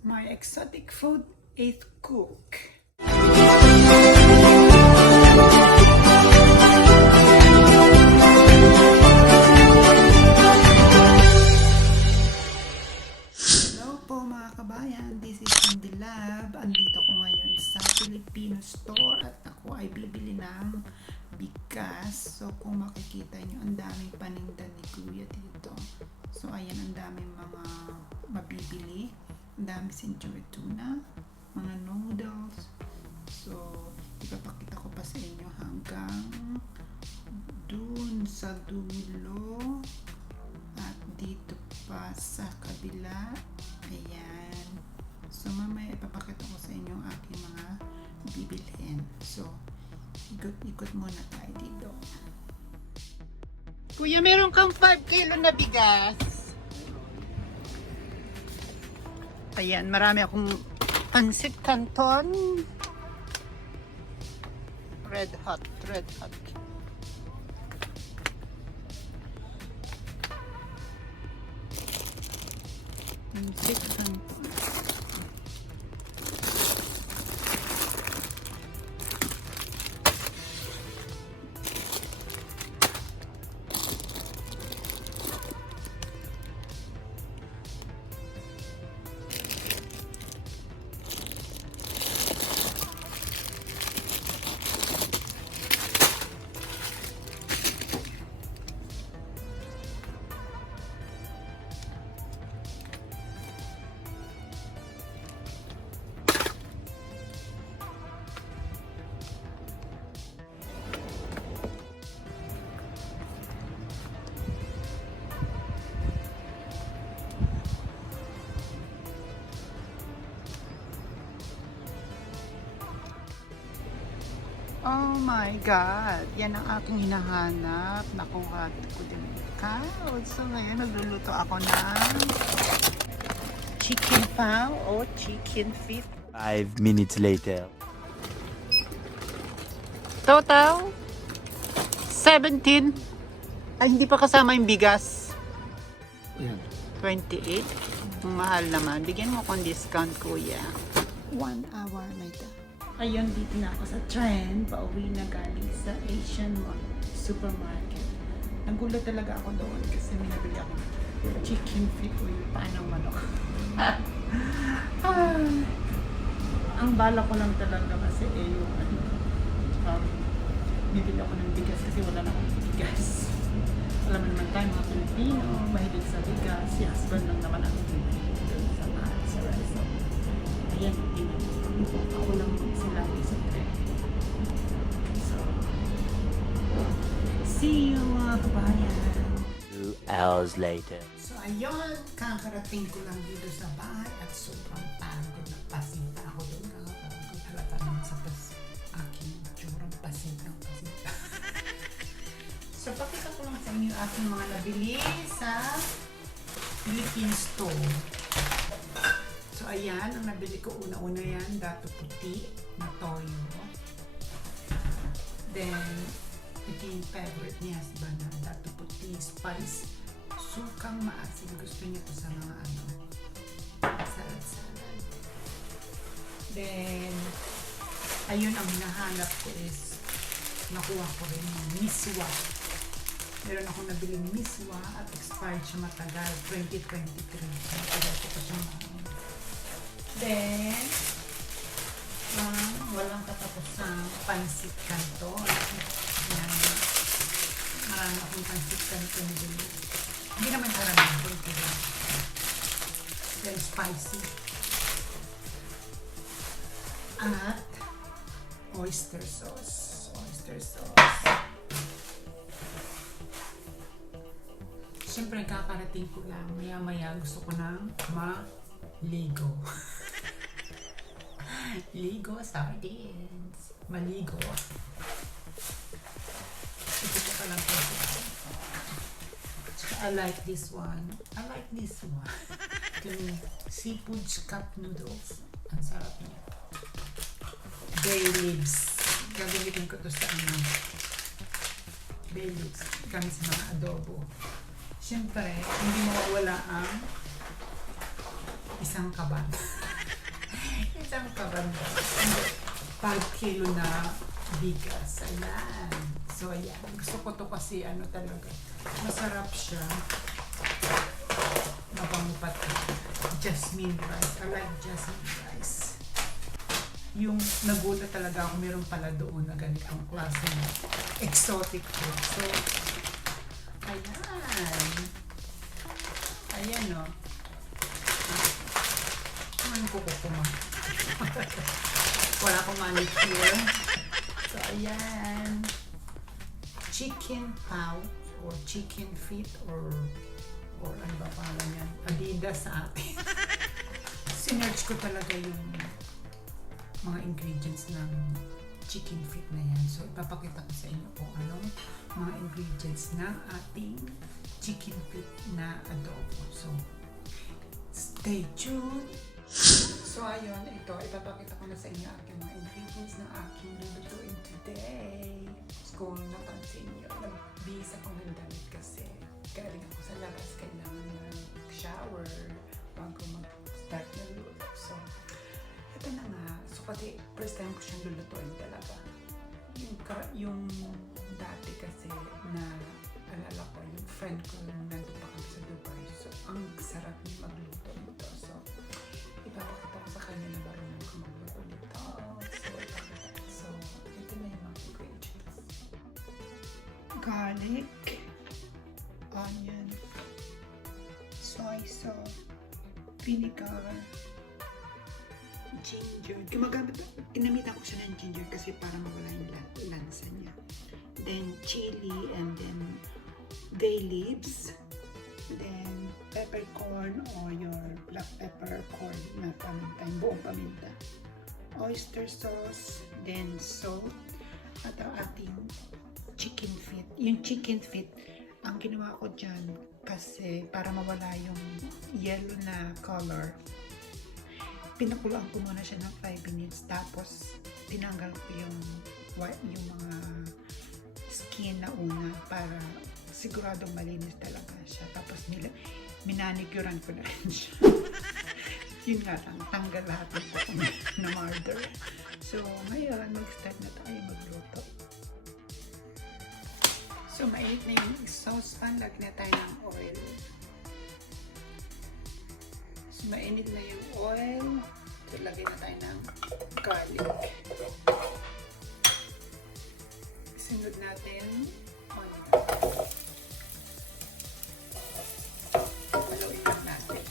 My exotic food is cook. Hello po mga kabayan, this is CindyLove. Andito ko ngayon sa Filipino store at ako ay bibili ng bigas. So kung makikita nyo, ang daming paninda ni Kuya dito. So ayan, ang daming mga mabibili. Ang dami century tuna, mga noodles. So, ipapakita ko pa sa inyo hanggang dun sa dulo. At dito pa sa kabila. Ayan. So, mamaya ipapakita ko sa inyo ang aking mga bibilhin. So, ikot-ikot muna tayo dito. Kuya, meron kang 5 kilo na bigas. Ayan, marami akong pansit canton. Red hot, red hot. Pansit canton. Oh my God! Yan ang aking hinahanap. Nakuha ko din ka. So ngayon nagluluto ako ng chicken pao o chicken feet. 5 minutes later. Total 17. Ay, hindi pa kasama yung bigas. 28. Ang mahal naman. Bigyan mo akong discount, kuya. 1 hour later. Ayun, dito na ako sa trend. Pauwi na galing sa Asian supermarket. Nagulat talaga ako doon kasi may nabili ako chicken feet o yung paanang manok. Ang bala ko lang talaga kasi yung bibili ako ng bigas kasi wala na akong bigas. Alam mo naman tayo mga Pilipino, mahilig sa bigas. Si husband lang naman ang bibili sa mahal sa rice. Ayan, ako lang sila sa trend. So, see you mga kabayan. 2 hours later. So ayun, kakarating ko lang dito sa bahay at sobrang pagod na pasinta ako doon. Nakapagod halata naman sa aking tsurang pasinta. So pakita ko lang sa inyo aking mga nabili sa Philippine store. So ayan, ang nabili ko una-una yan, dato puti na toyo. Then, ito yung favorite ni husband na dato puti, spice, sukang maasim. Gusto niya to sa mga salad-salad. Then, ayun ang hinahanap ko is, nakuha ko rin yung miswa. Meron akong nabiling miswa at expired siya matagal, 2023. Matagal ko pa siya Then, walang katapusang pansit canton. Yan. Marami akong pansit canton dito. Hindi naman karami. Then, spicy. At oyster sauce. Oyster sauce. Siyempre, kakarating ko lang. Maya-maya gusto ko ng maligo. Ligo sardines. Maligo. Ito pa lang po. I like this one. I like this one. Ito yung seafood cup noodles. Ang sarap niya. Bay leaves. Gagamitin ko to sa bay leaves. Gamit sa mga adobo. Siyempre, hindi mawawala ang isang kaban. Isang karamba. 5 kilo na bigas. Ayan. So, ayan. Gusto ko to kasi ano talaga. Masarap siya. Mabango pati. Jasmine rice. I like jasmine rice. Yung nagulat talaga ako, meron pala doon na ganitong klase na exotic food. So, ayan. Ayan, no. Ano ko kuma? Wala akong manicure. So, ayan. Chicken pouch or chicken feet or ano ba pangalan yan? Adidas sa atin. Sinerch ko talaga yung mga ingredients ng chicken feet na yan. So, ipapakita ko sa inyo kung anong mga ingredients ng ating chicken feet na adobo. So, stay tuned! So, ayun, ito, ipapakita ko na sa inyo aking mga ingredients na aking lulutuin today. So, kung napansin nyo, nagbihis ako ng damit kasi galing ako sa labas, kailangan mag-shower bago mag-start na luto. So, ito na nga. So, kasi first time ko siyang lulutuin talaga. Yung dati kasi na alala ko, yung friend ko nandun pa kami sa Dubai. So, ang sarap niya magluto nito. So, ipapakita ko sa kanya na marunong ko magluto nito. So, ito na yung mga ingredients. Garlic, onion, soy sauce, vinegar, ginger. Ginamitan ko siya ng ginger kasi para mawala yung lansa niya. Then chili and then bay leaves. Then peppercorn or your black pepper corn na paminta, yung buong paminta. Oyster sauce, then salt, at ang ating chicken feet. Yung chicken feet, ang ginawa ko dyan kasi para mawala yung yellow na color, pinakuluan ko muna siya ng 5 minutes tapos tinanggal ko yung mga skin na una para siguradong malinis talaga siya. Tapos minanikuran ko na rin siya. Yun nga lang, tanggal lahat ng buko na murder. So ngayon, mag-start na tayo magluto. So mainit na yung saucepan, lagyan na tayo ng oil. So mainit na yung oil, so lagyan na tayo ng garlic. Sunod natin onion. Haluin lang natin.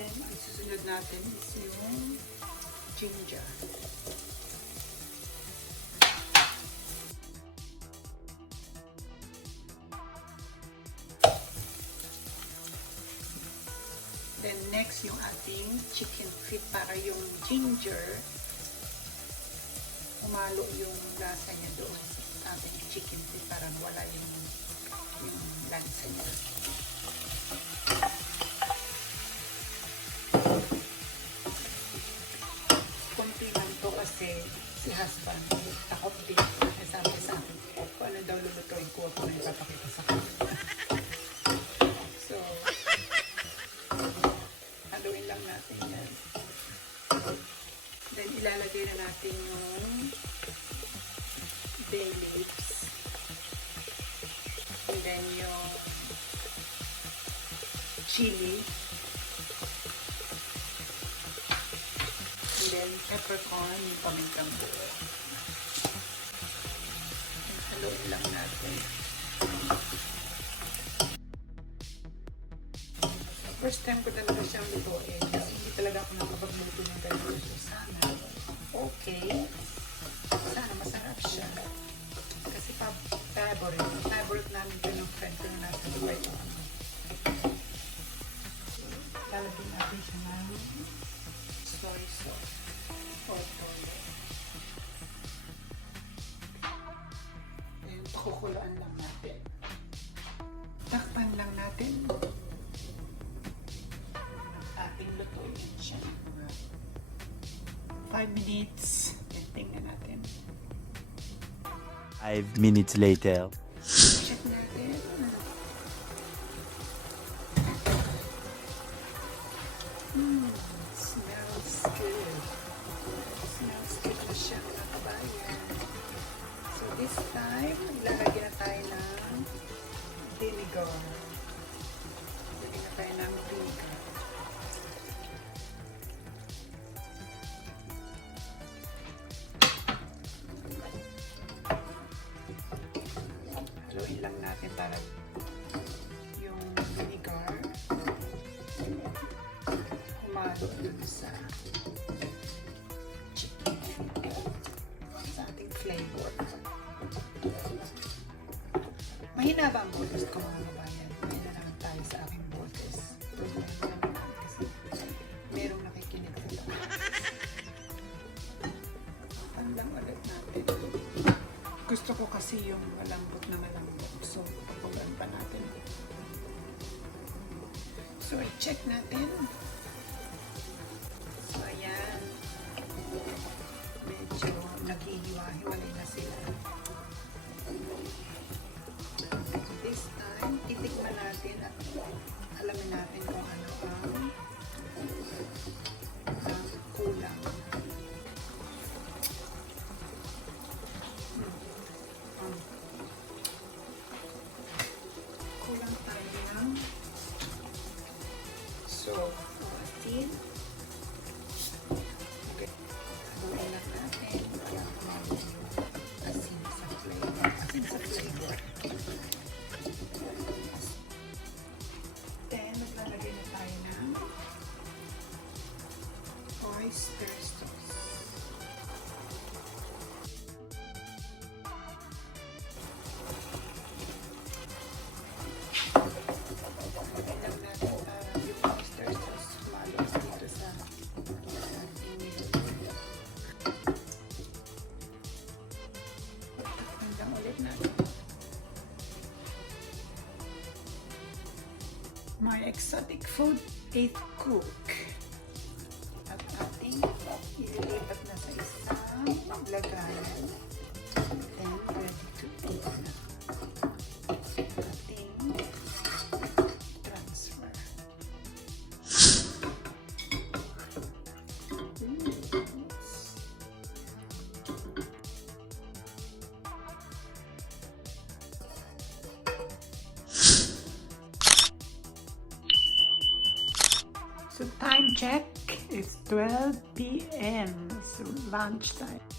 Then ang susunod natin is yung ginger. Then next yung ating chicken feet para yung ginger umalo yung lasa niya doon sa ating chicken feet para wala yung lansa niya. Kunti lang to kasi si husband takot din. Sabi sa akin kung ano daw lulutuin ko ako na ipapakita sa kanya. So, haluin lang natin yan. Then, ilalagay na natin yung bay leaves. And then, yung chili. And then, peppercorn, yung pamintang buo. And haluin lang natin. First time ko talaga siyang lutuin kasi hindi talaga ako nakapagluto ng ganito. So, sana okay. Sana masarap siya. Kasi favorite namin ito ng friend ko na nasa Dubai. Lalagyan natin siya ng soy sauce or toyo. And pakukulaan lang natin. Takpan lang natin. Lutuin siya. 5 minutes. Tingnan natin. 5 minutes later. Check natin. natin para yung vinegar humalo dun sa chicken, sa ating flavor. Mahina ba ang boses ko mga kabayan? Mahina naman tayo sa aking boses. Problema naman kasi merong nakikinig sa ito. Pandang ulit natin. Gusto ko kasi yung malambot na malambot. So, papulan pa natin. So, i-check natin. So, ayan. Medyo naghihiwa-hiwalay na sila. This time, titikman natin at alamin natin kung ano ang kulang. Kulang tayo ng salt. Atin. Okay. Haluin lang natin para kumalo yung asin sa flavor. Asin sa flavor. Then, maglalagay na tayo ng oyster sauce. Lagay lang natin para yung oyster sauce humalo dito sa ating niluluto. Takpan lang ulit natin. My exotic food is cook. At ating ililipat na sa isang lagayan. Then, ready to eat na. Ating transfer. So time check, it's 12 p.m. So lunchtime.